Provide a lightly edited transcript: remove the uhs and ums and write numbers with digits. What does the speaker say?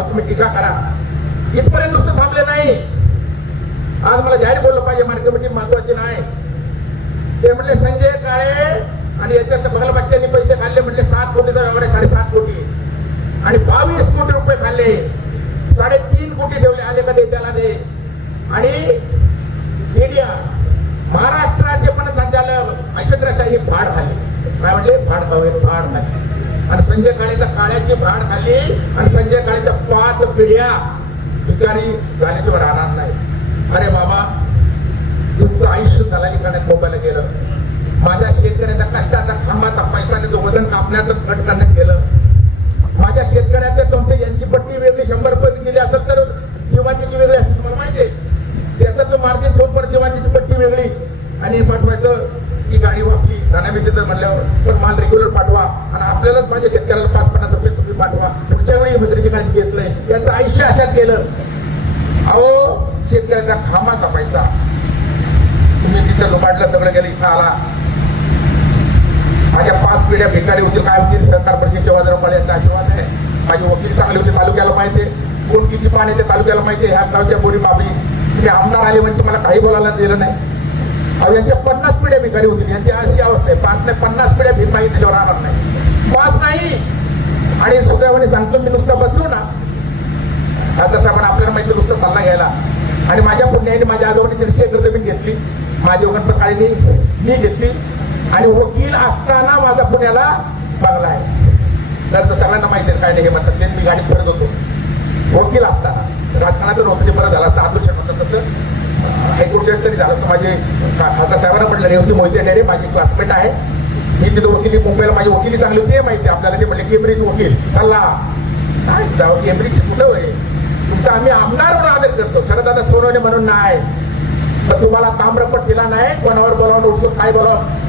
तुम्ही टीका करा, इथपर्यंत नुसतं थांबले नाही. आज मला जाहीर बोललं पाहिजे, मार्केट कमिटी महत्वाची नाही. ते म्हटले संजय काळे आणि याच्या बघायला बच्चांनी पैसे खाल्ले, म्हटले 7 कोटीचा व्यवहार आहे, 7.5 कोटी आणि 22 कोटी रुपये खाल्ले, 3.5 कोटी ठेवले, आले का दे त्याला दे. आणि मीडिया महाराष्ट्राचे पण संचालक ऐश्वर्याशाही भाड खाल्ली. काय म्हणले? भाड खाल्ली. आणि संजय काळेच्या काळ्याची भाड खाल्ली आणि संजय काळेच्या 5 पिढ्या भिकारी झाल्याशिवाय राहणार नाही. अरे बाबा, तुमचं आयुष्य दलाली करण्यात मोबाईल गेलं. माझ्या शेतकऱ्याच्या कष्टाचा खांबाचा पैसाने जो वजन कापण्याचं कट करण्यात गेलं. माझ्या शेतकऱ्याचं तुमची यांची पट्टी वेगळी 100 रुपये गेली असेल तर दिवाणीची वेगळी असते, तुम्हाला माहिती आहे. त्याचं तो मार्जिन ठेवून परत दिवाणीची पट्टी वेगळी आणि पाठवायचं की गाडी वापली राणामितीचं म्हणल्यावर पण माल रेग्युलर पाठवा आणि आपल्यालाच माझ्या शेतकऱ्याला 5-50 रुपये तुम्ही पाठवा. पुढच्या वेळी मजुरीची काळजी घेतलंय, यांचं आयुष्य अशात गेलं. अहो, शेतकऱ्याचा खांबाचा पैसा तुम्ही तिथं लुबाडलं, सगळं गेलं. इथं आला, माझ्या 5 पिढ्या भिकारी होती. काय होती? सरकार परिषद शिवाजीराव यांचा आशीर्वाद आहे. माझी वकील चांगली होती, तालुक्याला माहिती आहे. कोण किती पाणी ते तालुक्याला माहिती आहे. ह्या गावच्या बोरी बाबी तुम्ही आमदार आले म्हणजे तुम्हाला काही बोलायला दिलं नाही. अहो, यांच्या 50 पिढ्या भिकारी होती. यांची अशी अवस्था आहे, 5 नाही 50 पिढ्या भिकारी त्याच्यावर राहणार नाही. 5 नाही. आणि सुदैवाने सांगतो, मी नुसतं बसलो ना आता साहेब आपल्याला माहिती नुसतं सल्ला घ्यायला. आणि माझ्या पुण्याने माझ्या आजोबांनी 150 एकर जमीन घेतली, माझ्या गणपत काळीने मी घेतली. आणि वकील असताना माझा पुण्याला बंगला आहे. तर सगळ्यांना माहिती आहे काय नाही हे म्हणतात ते. मी गाडीत फिरत होतो वकील असताना. राजकारणात नव्हतं ते बरं झालं असतं. आदर्श म्हणतात तसं हायकोर्ट जज तरी झालं असतं. माझे खासदार साहेबांना म्हटलं रेवती मोहिते नाही रे, माझी क्लासमेट आहे. मी तिथं वकिली मुंबईला माझी वकिली चांगली होती माहिती आहे आपल्याला. ते म्हटले केम्ब्रिज वकील चालला काय जावं केम्ब्रिज कुठं होय तुमचा. आम्ही आमदार म्हणून आदर करतो, शरदादा सोनवणे म्हणून नाही. पण तुम्हाला ताम्रपट दिला नाही, कोणावर बोलावून उठसून काय बोलावं